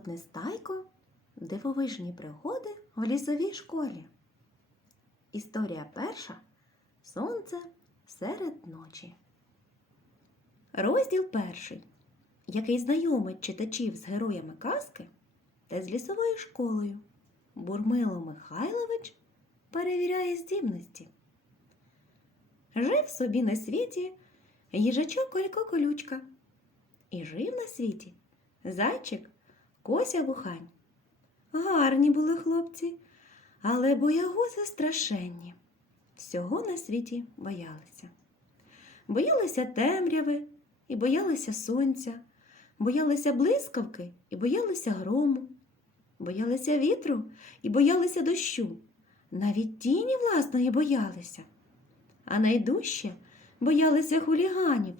от Нестайко, дивовижні пригоди в лісовій школі. Історія перша Сонце серед ночі. Розділ перший, який знайомить читачів з героями казки та з лісовою школою. Бурмило Михайлович перевіряє здібності. Жив собі на світі їжачок Колько Колючка. І жив на світі зайчик Кося Вухань. Гарні були хлопці, але боягузи страшенні. Всього на світі боялися. Боялися темряви і боялися сонця, боялися блискавки і боялися грому, боялися вітру і боялися дощу, навіть тіні власної боялися, а найдужче боялися хуліганів.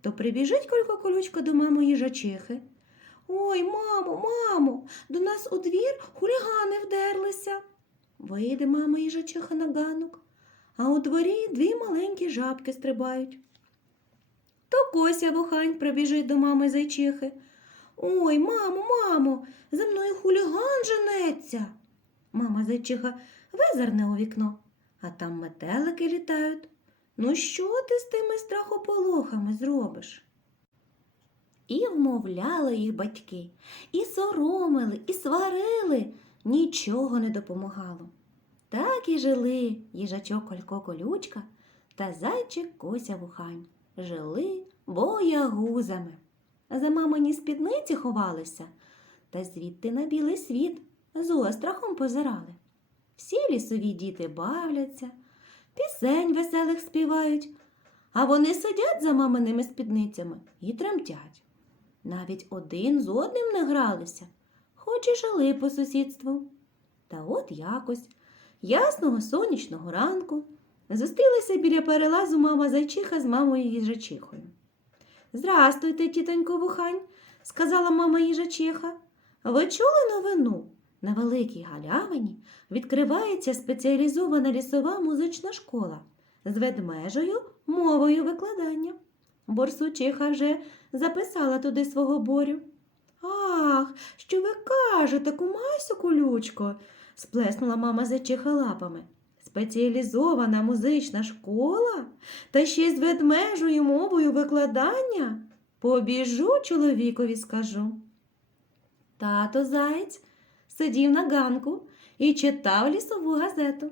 То прибіжить Колько колючка до мами їжачихи. Ой, мамо, мамо, до нас у двір хулігани вдерлися. Вийде мама їжачиха на ганок, а у дворі дві маленькі жабки стрибають. То Кося вухань прибіжить до мами зайчихи. Ой, мамо, мамо, за мною хуліган женеться. Мама зайчиха визирне у вікно, а там метелики літають. Ну, що ти з тими страхополохами зробиш? І вмовляли їх батьки, і соромили, і сварили, нічого не допомагало. Так і жили їжачок Колько Колючка та зайчик Кося Вухань. Жили боягузами. За мамині спідниці ховалися, та звідти на білий світ з острахом позирали. Всі лісові діти бавляться, пісень веселих співають, а вони сидять за маминими спідницями і тремтять. Навіть один з одним не гралися, хоч і жили по сусідству. Та от якось, ясного сонячного ранку, зустрілися біля перелазу мама зайчиха з мамою їжачихою. Здрастуйте, тітонько Вухань, сказала мама їжачиха. Ви чули новину? На великій галявині відкривається спеціалізована лісова музична школа з ведмежою мовою викладання. Борсучиха вже записала туди свого борю. Ах, що ви кажете, кумасю колючко, сплеснула мама зайчиха лапами. Спеціалізована музична школа та ще з ведмежою мовою викладання. Побіжу чоловікові скажу. Тато заєць сидів на ганку і читав лісову газету.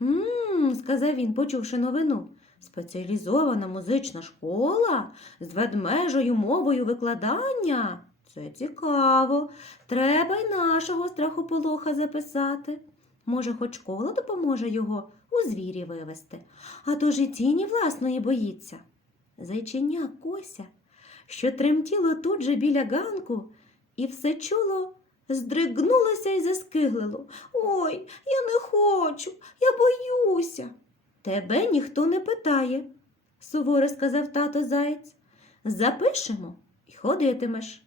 Мм, сказав він, почувши новину. Спеціалізована музична школа з ведмежою мовою викладання. Це цікаво. Треба й нашого страхополоха записати. Може, хоч школа допоможе його у звірі вивести, а то ж і тіні власної боїться. Зайчиня Кося, що тремтіло тут же біля ганку, і все чуло, здригнулося і заскиглило. Ой, я не хочу, я боюся. Тебе ніхто не питає, суворо сказав тато заєць. Запишемо і ходитимеш.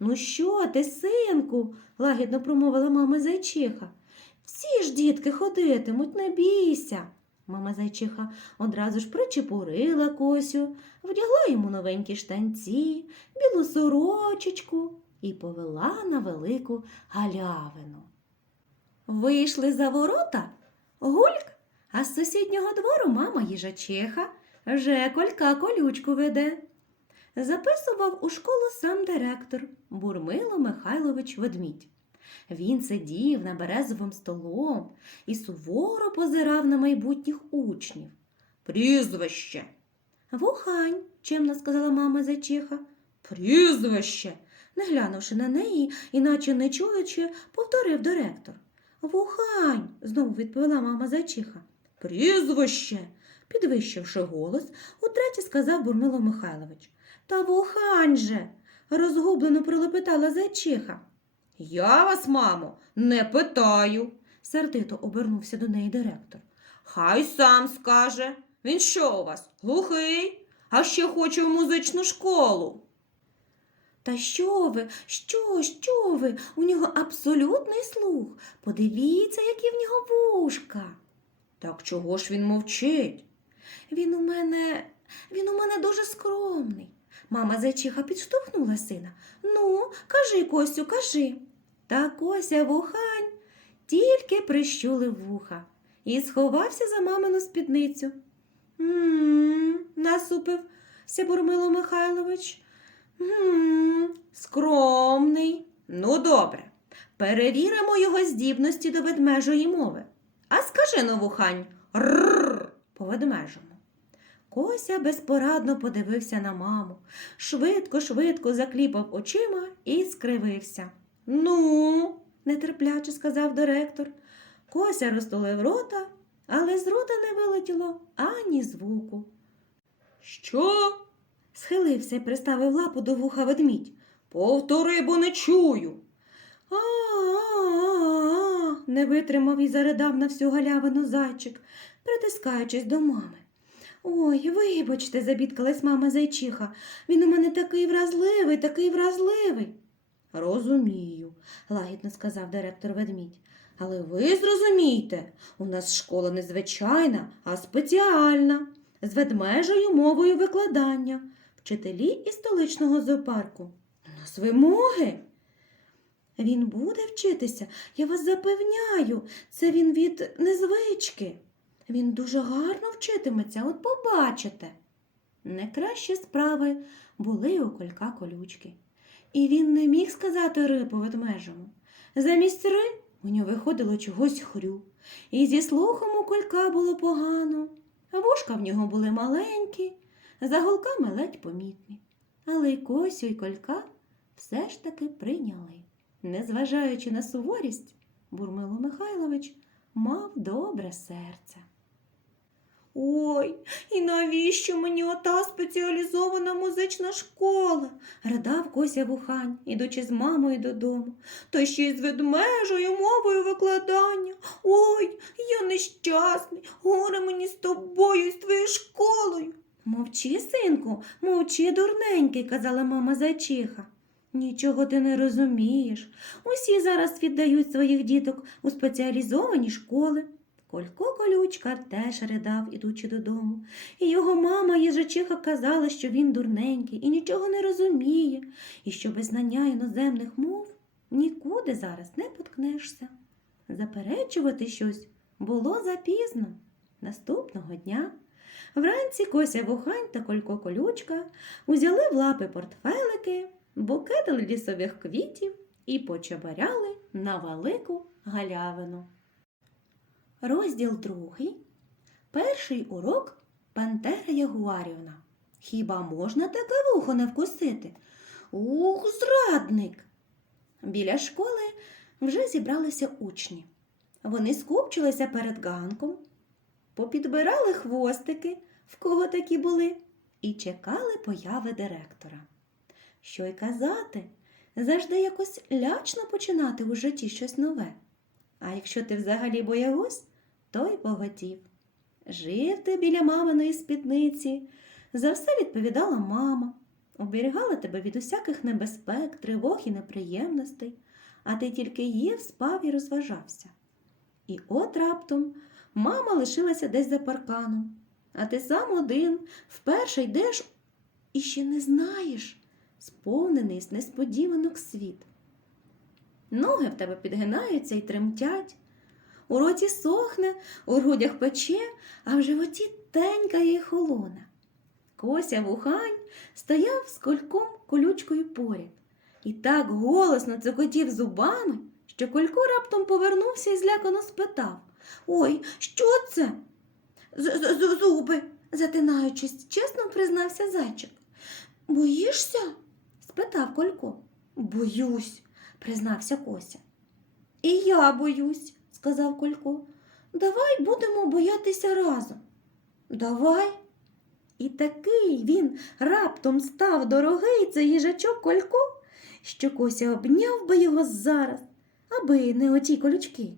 Ну що ти, синку? лагідно промовила мама зайчиха. Всі ж дітки ходитимуть, не бійся. Мама зайчиха одразу ж причепурила косю, вдягла йому новенькі штанці, білу сорочечку і повела на велику галявину. Вийшли за ворота, гульк, а з сусіднього двору мама їжачиха вже колька колючку веде. Записував у школу сам директор Бурмило Михайлович Ведмідь. Він сидів на березовим столом і суворо позирав на майбутніх учнів. Прізвище. Вухань, чемно сказала мама зайчиха. Прізвище. Не глянувши на неї, іначе не чуючи, повторив директор. Вухань, знову відповіла мама зайчиха. Прізвище. Підвищивши голос, утретє сказав Бурмило Михайлович. Та вухань же. розгублено пролепетала зайчиха. Я вас, мамо, не питаю, сердито обернувся до неї директор. Хай сам скаже. Він що у вас, глухий, а ще хоче в музичну школу. Та що ви, що, що ви? У нього абсолютний слух. Подивіться, які в нього вушка. Так чого ж він мовчить? Він у мене, він у мене дуже скромний. Мама зайчиха підштовхнула сина. Ну, кажи, Косю, кажи. Та Кося вухань тільки прищулив вуха і сховався за мамину спідницю. Насупився Бурмило Михайлович. М, скромний. Ну, добре. Перевіримо його здібності до ведмежої мови. А скажи ну, вухань, рррр по. Кося безпорадно подивився на маму, швидко, швидко закліпав очима і скривився. Ну, нетерпляче сказав директор. Кося розтулив рота, але з рота не вилетіло ані звуку. Що? схилився і приставив лапу до вуха ведмідь. Повтори, бо не чую. А-а-а, не витримав і заридав на всю галявину зайчик, притискаючись до мами. Ой, вибачте, забідкалась мама зайчиха. Він у мене такий вразливий, такий вразливий. Розумію, лагідно сказав директор ведмідь. Але ви зрозумійте, у нас школа не звичайна, а спеціальна, з ведмежою мовою викладання, вчителі із столичного зоопарку. У нас вимоги. Він буде вчитися, я вас запевняю, це він від незвички. Він дуже гарно вчитиметься, от побачите. Не кращі справи були у колька колючки. І він не міг сказати ри по ведмежому. Замість ри у нього виходило чогось хрю. І зі слухом у колька було погано, вушка в нього були маленькі, за голками ледь помітні. Але й Косю, й колька все ж таки прийняли. Незважаючи на суворість, Бурмило Михайлович мав добре серце. Ой, і навіщо мені ота спеціалізована музична школа? ридав Кося вухань, ідучи з мамою додому. Та ще й з ведмежою мовою викладання. Ой, я нещасний, горе мені з тобою і з твоєю школою. Мовчи, синку, мовчи, дурненький, казала мама зайчиха. Нічого ти не розумієш. Усі зараз віддають своїх діток у спеціалізовані школи. Колько колючка теж ридав, ідучи додому, і його мама їжачиха казала, що він дурненький і нічого не розуміє, і що без знання іноземних мов нікуди зараз не поткнешся. Заперечувати щось було запізно. Наступного дня вранці Кося Вухань та Колько Колючка узяли в лапи портфелики, букети лісових квітів і почобаряли на велику галявину. Розділ другий. Перший урок Пантера Ягуарівна. Хіба можна таке вухо не вкусити? Ух, зрадник! Біля школи вже зібралися учні. Вони скупчилися перед ганком, попідбирали хвостики, в кого такі були, і чекали появи директора. Що й казати, завжди якось лячно починати у житті щось нове. А якщо ти взагалі боягусь, то й богатів. Жив ти біля маминої спідниці, за все відповідала мама, оберігала тебе від усяких небезпек, тривог і неприємностей, а ти тільки їв, спав і розважався. І от раптом мама лишилася десь за парканом, а ти сам один вперше йдеш і ще не знаєш, сповнений з несподіванок світ. Ноги в тебе підгинаються і тремтять. У роті сохне, у грудях пече, а в животі тенькає й холоне. Кося вухань стояв з кольком колючкою поряд і так голосно цокотів зубами, що колько раптом повернувся і злякано спитав Ой, що це? З Зуби, затинаючись, чесно признався зайчик. Боїшся? Спитав Колько. Боюсь, признався Кося. І я боюсь, сказав Колько. Давай будемо боятися разом. Давай. І такий він раптом став дорогий цей їжачок Колько, що Кося обняв би його зараз, аби не оті колючки.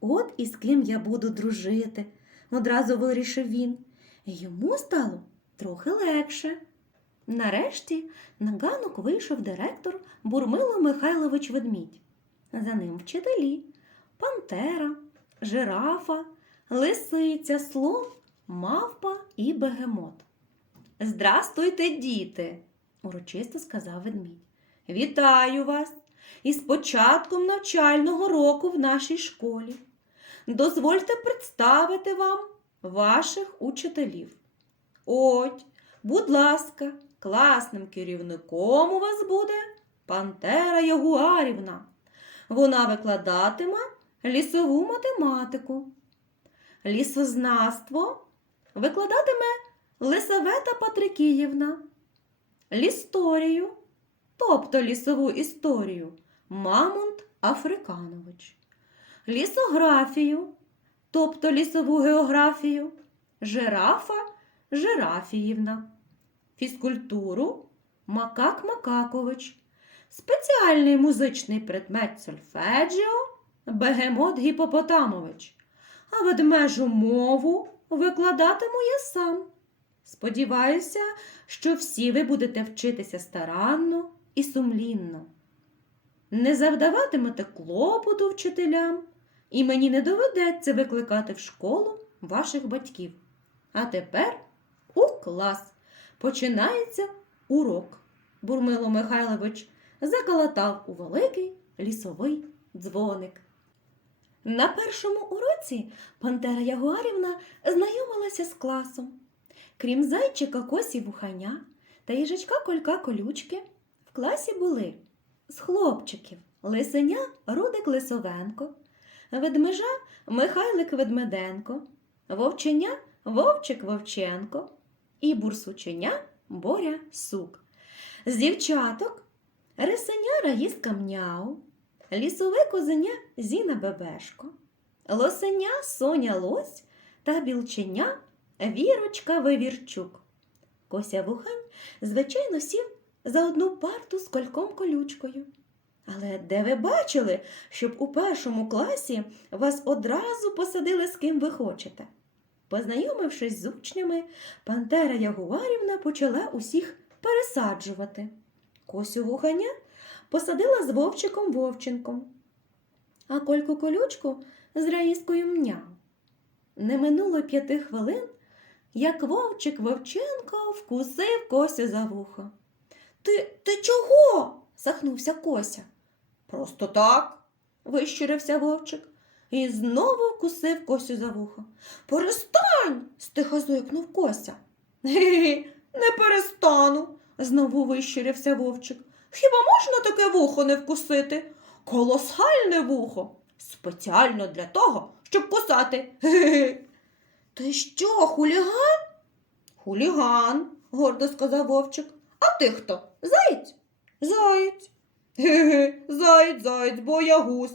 От із ким я буду дружити, одразу вирішив він. Йому стало трохи легше. Нарешті на ганок вийшов директор Бурмило Михайлович Ведмідь. За ним вчителі, пантера, жирафа, лисиця, слон, мавпа і бегемот. Здрастуйте, діти! урочисто сказав ведмідь. Вітаю вас із початком навчального року в нашій школі. Дозвольте представити вам ваших учителів. От, будь ласка, класним керівником у вас буде Пантера Ягуарівна. Вона викладатиме лісову математику. Лісознавство викладатиме Лисавета Патрикіївна. Лісторію, тобто лісову історію, Мамонт Африканович. Лісографію, тобто лісову географію, Жирафа Жирафіївна. Фізкультуру Макак Макакович. Спеціальний музичний предмет сольфеджіо Бегемот Гіпопотамович. А ведмежу мову викладатиму я сам. Сподіваюся, що всі ви будете вчитися старанно і сумлінно. Не завдаватимете клопоту вчителям, і мені не доведеться викликати в школу ваших батьків. А тепер у клас починається урок. Бурмило Михайлович заколотав у великий лісовий дзвоник. На першому уроці Пантера Ягуарівна знайомилася з класом. Крім зайчика Косі Вуханя та їжачка Колька Колючки, в класі були з хлопчиків Лисеня Рудик Лисовенко, ведмежа Михайлик Ведмеденко, вовченя Вовчик Вовченко і бурсученя Боря Сук. З дівчаток Рисеня Раїска Мняу, лісове козеня Зіна Бебешко, лосеня Соня Лось та білченя Вірочка Вивірчук. Кося Вухань, звичайно, сів за одну парту з кольком колючкою. Але де ви бачили, щоб у першому класі вас одразу посадили з ким ви хочете? Познайомившись з учнями, Пантера Ягуарівна почала усіх пересаджувати. Косю Вуханя посадила з Вовчиком Вовченком, а Кольку Колючку з Раїскою Мняу. Не минуло п'яти хвилин, як Вовчик Вовченко вкусив Косю за вухо. Ти, ти чого? сахнувся Кося. Просто так, вищирився Вовчик і знову вкусив Косю за вухо. Перестань, стиха зойкнув Кося. Ге, не перестану, знову вищирився Вовчик. Хіба можна таке вухо не вкусити? Колосальне вухо. Спеціально для того, щоб кусати. Ге-ге. Ти що, хуліган? Хуліган, гордо сказав вовчик. А ти хто? Заєць? Заєць. Ге-ге, заєць, заєць, боягуз.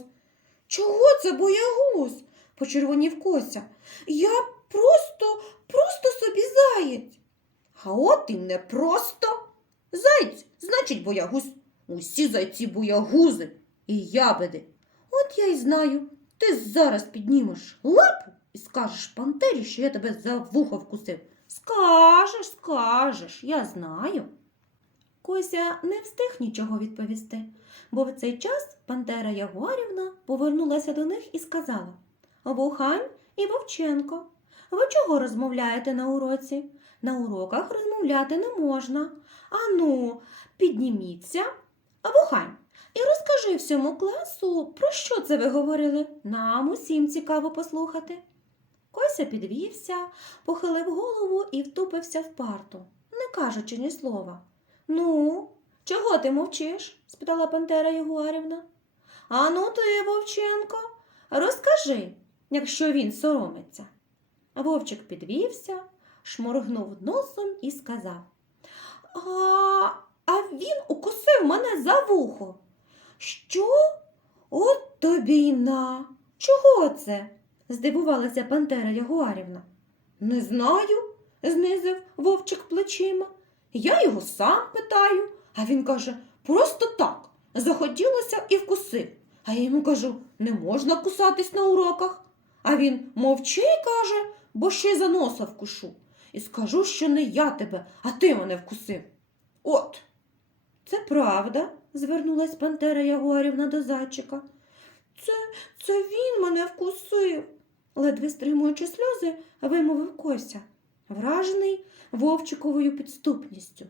Чого це боягуз? почервонів Кося. Я просто, просто собі заєць. А от і не просто. Заєць, значить, боягуз. Усі зайці боягузи і ябеди. От я й знаю, ти зараз піднімеш лапу і скажеш пантері, що я тебе за вухо вкусив. Скажеш, скажеш, я знаю. Кося не встиг нічого відповісти, бо в цей час Пантера Ягуарівна повернулася до них і сказала Вухань і Вовченко, ви чого розмовляєте на уроці? На уроках розмовляти не можна. Ану, підніміться. Вухань, і розкажи всьому класу, про що це ви говорили? Нам усім цікаво послухати. Кося підвівся, похилив голову і втупився в парту, не кажучи ні слова. Ну, чого ти мовчиш? спитала Пантера Ягуарівна. Ану ти, Вовченко, розкажи, якщо він соромиться. Вовчик підвівся, шморгнув носом і сказав А, а він укусив мене за вухо. Що? От тобі й на. Чого це? здивувалася Пантера Ягуарівна. Не знаю, знизив вовчик плечима. Я його сам питаю, а він каже, просто так. Захотілося і вкусив. А я йому кажу, не можна кусатись на уроках. А він мовчи й каже, бо ще за носа вкушу. І скажу, що не я тебе, а ти мене вкусив. От. Це правда, звернулась Пантера Ягуарівна до зайчика. Це, це він мене вкусив, ледве стримуючи сльози, вимовив Кося, вражений вовчиковою підступністю.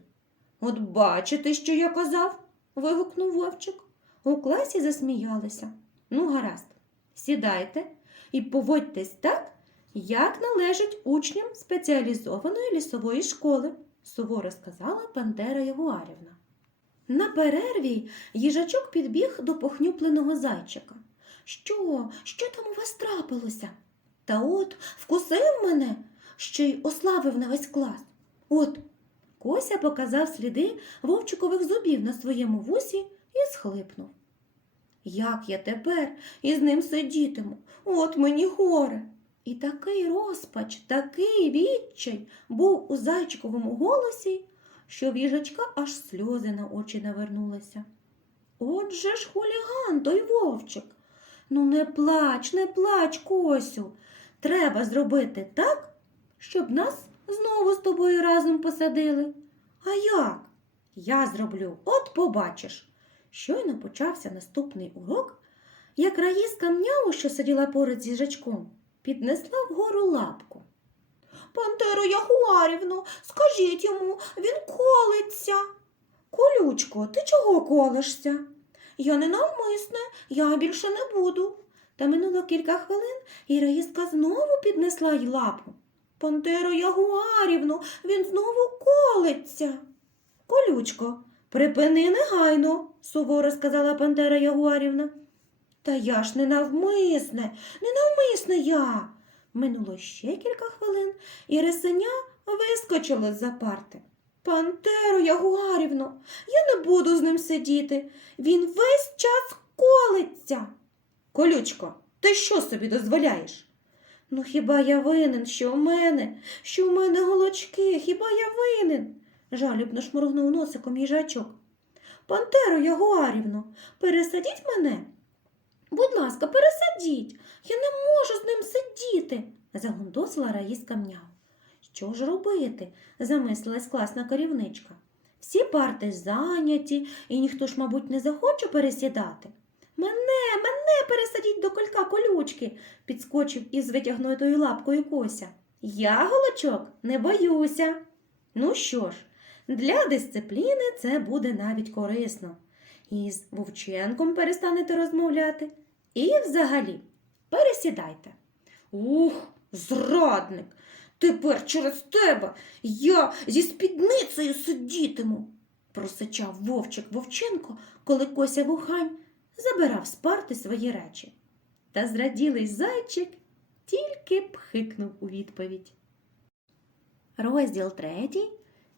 От бачите, що я казав? вигукнув вовчик. У класі засміялися. Ну, гаразд, сідайте і поводьтесь так, як належить учням спеціалізованої лісової школи, суворо сказала Пантера Ягуарівна. На перерві їжачок підбіг до похнюпленого зайчика. Що, що там у вас трапилося? Та от вкусив мене, ще й ославив на весь клас. От, Кося показав сліди вовчикових зубів на своєму вусі і схлипнув. Як я тепер із ним сидітиму? От мені горе. І такий розпач, такий відчай був у зайчиковому голосі, що в аж сльози на очі навернулися. Отже ж хуліган той вовчик. Ну, не плач, не плач, Косю. Треба зробити так, щоб нас знову з тобою разом посадили. А як? Я зроблю, от побачиш. Щойно почався наступний урок, як Раїска м'яву, що сиділа поряд з їжачком, піднесла вгору лапку. Пантеро Ягуарівно, скажіть йому, він колиться. Колючко, ти чого колишся? Я не навмисне, я більше не буду. Та минуло кілька хвилин, і Раїска знову піднесла й лапу. Пантеро Ягуарівно, він знову колиться. Колючко, припини негайно, суворо сказала Пантера Ягуарівна. Та я ж не навмисне, не навмисне я. Минуло ще кілька хвилин, і рисеня вискочило з-за парти. Пантеро Ягуарівно, я не буду з ним сидіти. Він весь час колиться. Колючко, ти що собі дозволяєш? Ну, хіба я винен, що в мене, що в мене голочки, хіба я винен? жалібно шморгнув носиком їжачок. Пантеро Ягуарівно, пересадіть мене. Будь ласка, пересадіть. Я не можу з ним сидіти, загундосила Раїска мняв. Що ж робити? замислилась класна керівничка. Всі парти зайняті, і ніхто ж, мабуть, не захоче пересідати. Мене, мене пересадіть до колька колючки, підскочив із витягнутою лапкою Кося. Я, голочок, не боюся. Ну що ж, для дисципліни це буде навіть корисно. І з Вовченком перестанете розмовляти. І взагалі пересідайте. Ух, зрадник! Тепер через тебе я зі спідницею сидітиму, просичав вовчик Вовченко, коли Кося Вухань забирав з парти свої речі. Та зраділий зайчик тільки пхикнув у відповідь. Розділ третій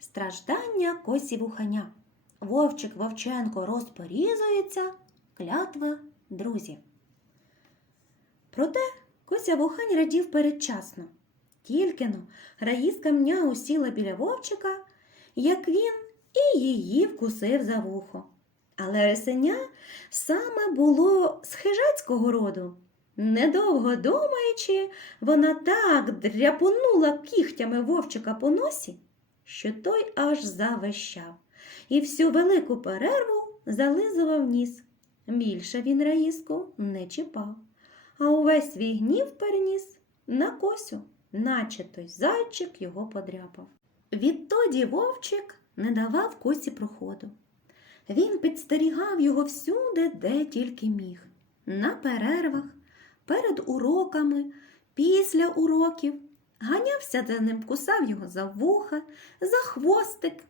Страждання Косі Вуханя. Вовчик Вовченко розпорізується, клятва друзів. Проте Кося Вухань радів передчасно. Тільки-но Раїска мня усіла біля вовчика, як він і її вкусив за вухо. Але рисеня саме було з хижацького роду. Недовго думаючи, вона так дряпонула кігтями вовчика по носі, що той аж завищав, і всю велику перерву зализував ніс. Більше він раїску не чіпав, а увесь свій гнів переніс на косю, наче той зайчик його подряпав. Відтоді вовчик не давав косі проходу. Він підстерігав його всюди, де тільки міг, на перервах, перед уроками, після уроків, ганявся за ним, кусав його за вуха, за хвостик,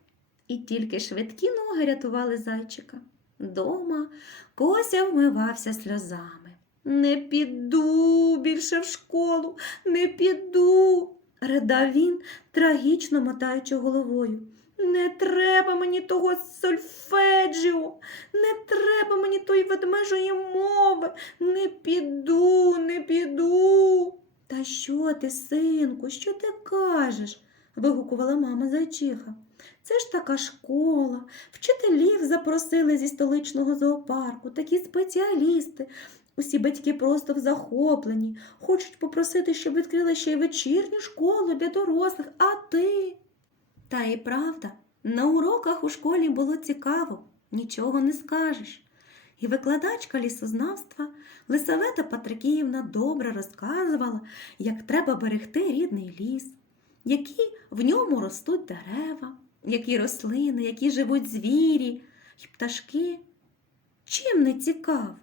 і тільки швидкі ноги рятували зайчика. Дома Кося вмивався сльозами. Не піду більше в школу, не піду, ридав він, трагічно мотаючи головою. Не треба мені того сольфеджіо, не треба мені тої ведмежої мови, не піду, не піду. Та що ти, синку, що ти кажеш? вигукувала мама зайчиха. Це ж така школа, вчителів запросили зі столичного зоопарку, такі спеціалісти. Усі батьки просто в захопленні, хочуть попросити, щоб відкрили ще й вечірню школу для дорослих, а ти. Та і правда, на уроках у школі було цікаво, нічого не скажеш. І викладачка лісознавства Лисавета Патрикіївна добре розказувала, як треба берегти рідний ліс, які в ньому ростуть дерева, які рослини, які живуть звірі і пташки. Чим не цікаво?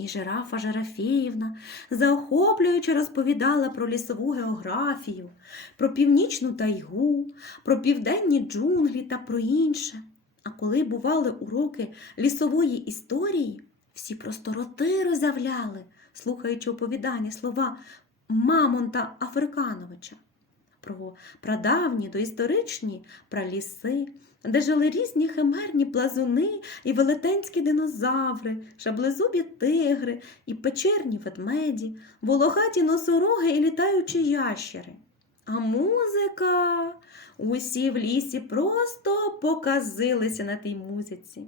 І жирафа Жирафіївна заохоплюючи розповідала про лісову географію, про північну тайгу, про південні джунглі та про інше. А коли бували уроки лісової історії, всі просто роти розявляли, слухаючи оповідання слова Мамонта Африкановича про прадавні доісторичні праліси, де жили різні химерні плазуни і велетенські динозаври, шаблезубі тигри і печерні ведмеді, волохаті носороги і літаючі ящери. А музика усі в лісі просто показилися на тій музиці.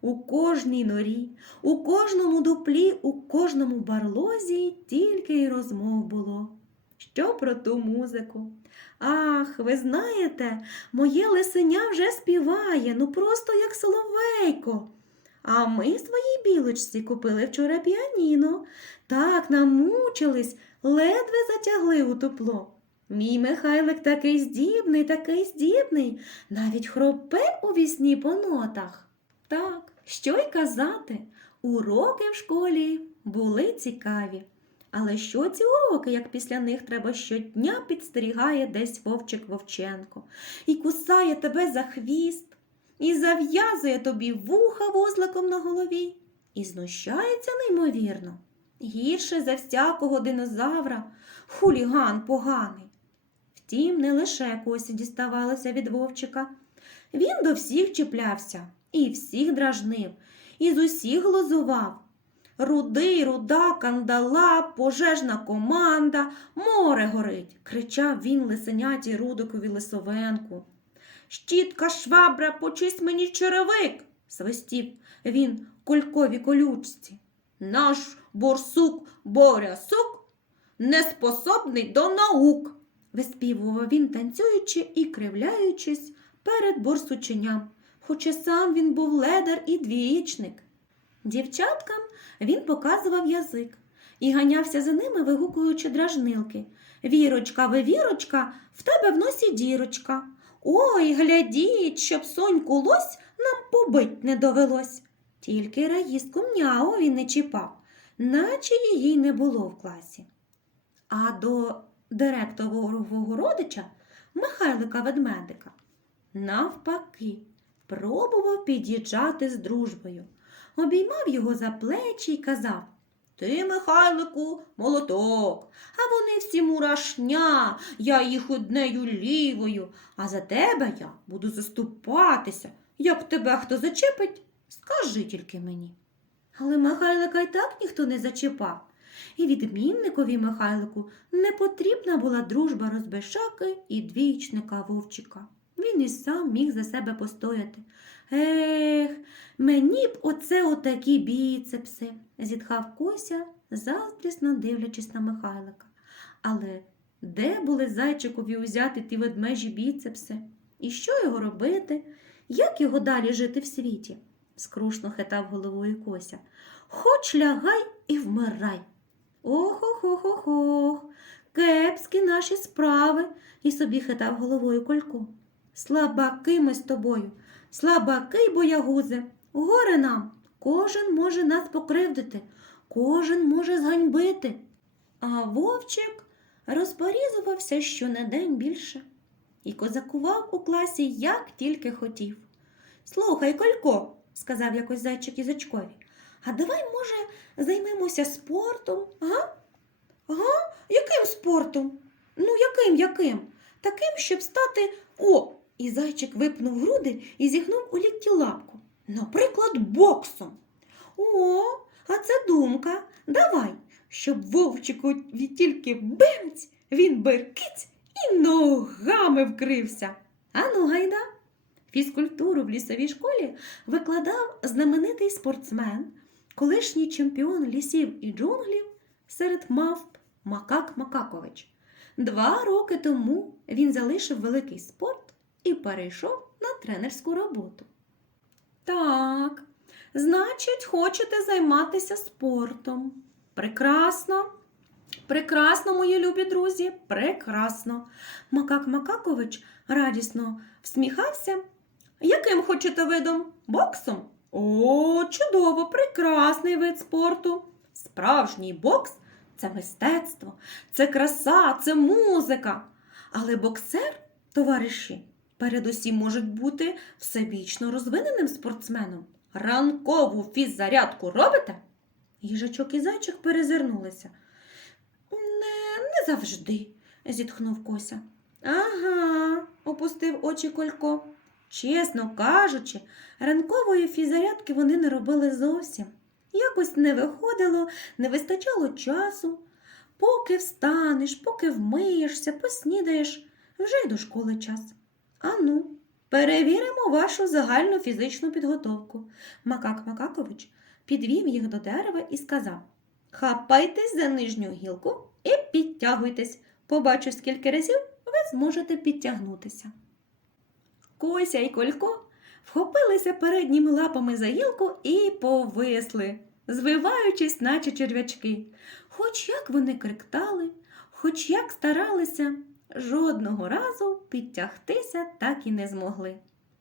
У кожній норі, у кожному дуплі, у кожному барлозі тільки й розмов було. Що про ту музику? Ах, ви знаєте, моє лисеня вже співає, ну просто як соловейко. А ми своїй білочці купили вчора піаніно. Так намучились, ледве затягли у тепло. Мій Михайлик такий здібний, такий здібний, навіть хропе у вісні по нотах. Так, що й казати, уроки в школі були цікаві. Але що ці уроки, як після них треба щодня підстерігає десь вовчик Вовченко, і кусає тебе за хвіст, і зав'язує тобі вуха вузликом на голові, і знущається неймовірно. Гірше за всякого динозавра, хуліган поганий. Втім, не лише косі діставалося від вовчика. Він до всіх чіплявся і всіх дражнив, і з усіх глузував. Рудий, руда, кандала, пожежна команда, море горить, кричав він лисенятій Рудикові Лисовенку. Щітка, швабра, почисть мені черевик, свистів він колькові колючці. Наш борсук борясук неспособний до наук, виспівував він, танцюючи і кривляючись перед борсученням, хоча сам він був ледар і двієчник. Дівчаткам він показував язик і ганявся за ними, вигукуючи дражнилки. Вірочка, ви вірочка, в тебе в носі дірочка. Ой, глядіть, щоб соньку лось нам побить не довелось. Тільки раїстку мняу він не чіпав, наче її не було в класі. А до директорового родича Михайлика ведмедика навпаки пробував під'їжджати з дружбою обіймав його за плечі й казав Ти, Михайлику, молоток, а вони всі мурашня, я їх однею лівою, а за тебе я буду заступатися. Як тебе хто зачепить, скажи тільки мені. Але Михайлика й так ніхто не зачепав. І відмінникові Михайлику не потрібна була дружба розбешаки і двічника вовчика. Він і сам міг за себе постояти. Ех, мені б оце отакі біцепси, зітхав Кося, заздрісно дивлячись на Михайлика. Але де були зайчикові узяти ті ведмежі біцепси? І що його робити? Як його далі жити в світі? скрушно хитав головою Кося. Хоч лягай і вмирай. Ох-ох-ох-ох, кепські наші справи, і собі хитав головою Колько. Слабаки ми з тобою, слабаки й боягузи, горе нам, кожен може нас покривдити, кожен може зганьбити. А вовчик розпорізувався щонедень більше і козакував у класі як тільки хотів. Слухай, Колько, сказав якось зайчик язичкові, а давай, може, займемося спортом, га? Га? Яким спортом? Ну, яким, яким? Таким, щоб стати. О! І зайчик випнув груди і зігнув у лікті лапку. Наприклад, боксом. О, а це думка. Давай, щоб вовчику тільки бемць, він беркиць і ногами вкрився. Ану, гайда. Фізкультуру в лісовій школі викладав знаменитий спортсмен, колишній чемпіон лісів і джунглів серед мавп Макак Макакович. Два роки тому він залишив великий спорт і перейшов на тренерську роботу. Так, значить, хочете займатися спортом. Прекрасно. Прекрасно, мої любі друзі, прекрасно. Макак Макакович радісно всміхався Яким хочете видом? Боксом? О, чудово, прекрасний вид спорту. Справжній бокс це мистецтво, це краса, це музика. Але боксер, товариші, передусім можуть бути всебічно розвиненим спортсменом. Ранкову фіззарядку робите? Їжачок і зайчик перезирнулися. Не, не завжди, зітхнув Кося. Ага, опустив очі Колько. Чесно кажучи, ранкової фіззарядки вони не робили зовсім. Якось не виходило, не вистачало часу. Поки встанеш, поки вмиєшся, поснідаєш, вже й до школи час. Ану, перевіримо вашу загальну фізичну підготовку. Макак Макакович підвів їх до дерева і сказав: Хапайтесь за нижню гілку і підтягуйтесь. Побачу, скільки разів ви зможете підтягнутися. Кося і Колько вхопилися передніми лапами за гілку і повисли, звиваючись, наче черв'ячки. Хоч як вони криктали, хоч як старалися, жодного разу підтягтися так і не змогли.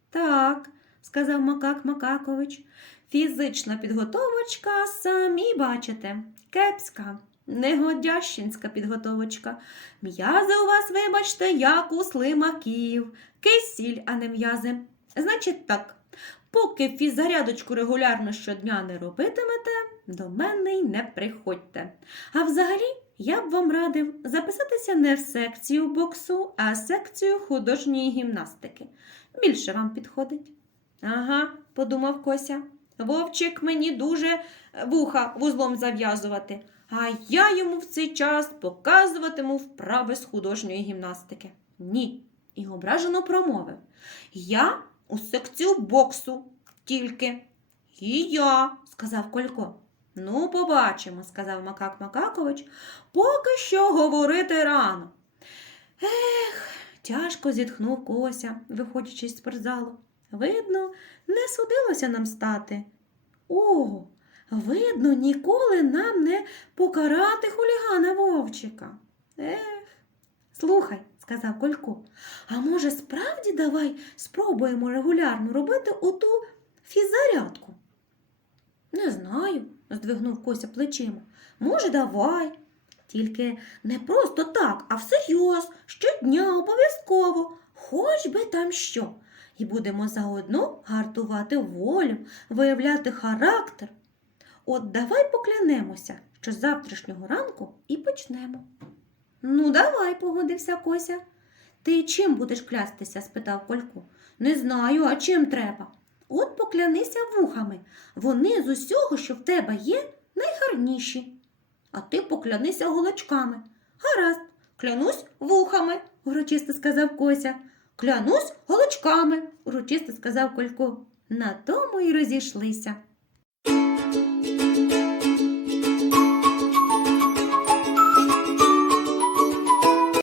Так, сказав Макак Макакович, фізична підготовочка, самі бачите, кепська, негодящинська підготовочка. М'язи у вас, вибачте, як у слимаків, кисіль, а не м'язи. Значить так, поки фіззарядочку регулярно щодня не робитимете, до мене й не приходьте. А взагалі, я б вам радив записатися не в секцію боксу, а в секцію художньої гімнастики. Більше вам підходить. Ага, подумав Кося. Вовчик мені дуже вуха вузлом зав'язувати, а я йому в цей час показуватиму вправи з художньої гімнастики. Ні, і ображено промовив. Я у секцію боксу тільки. І я, сказав Колько. Ну, побачимо, сказав Макак Макакович, поки що говорити рано. Ех, тяжко зітхнув Кося, виходячи з спортзалу. Видно, не судилося нам стати. О, видно, ніколи нам не покарати хулігана Вовчика. Ех, слухай, сказав Колько, а може справді давай спробуємо регулярно робити оту фіззарядку? Не знаю, здвигнув Кося плечима. Може, давай. Тільки не просто так, а всерйоз, щодня обов'язково, хоч би там що. І будемо заодно гартувати волю, виявляти характер. От давай поклянемося, що з завтрашнього ранку і почнемо. Ну, давай, погодився Кося. Ти чим будеш клястися? спитав Колько. Не знаю, а чим треба. От поклянися вухами. Вони з усього, що в тебе є, найгарніші. А ти поклянися голочками. Гаразд, клянусь вухами, урочисто сказав Кося. Клянусь голочками, урочисто сказав Колько. На тому й розійшлися.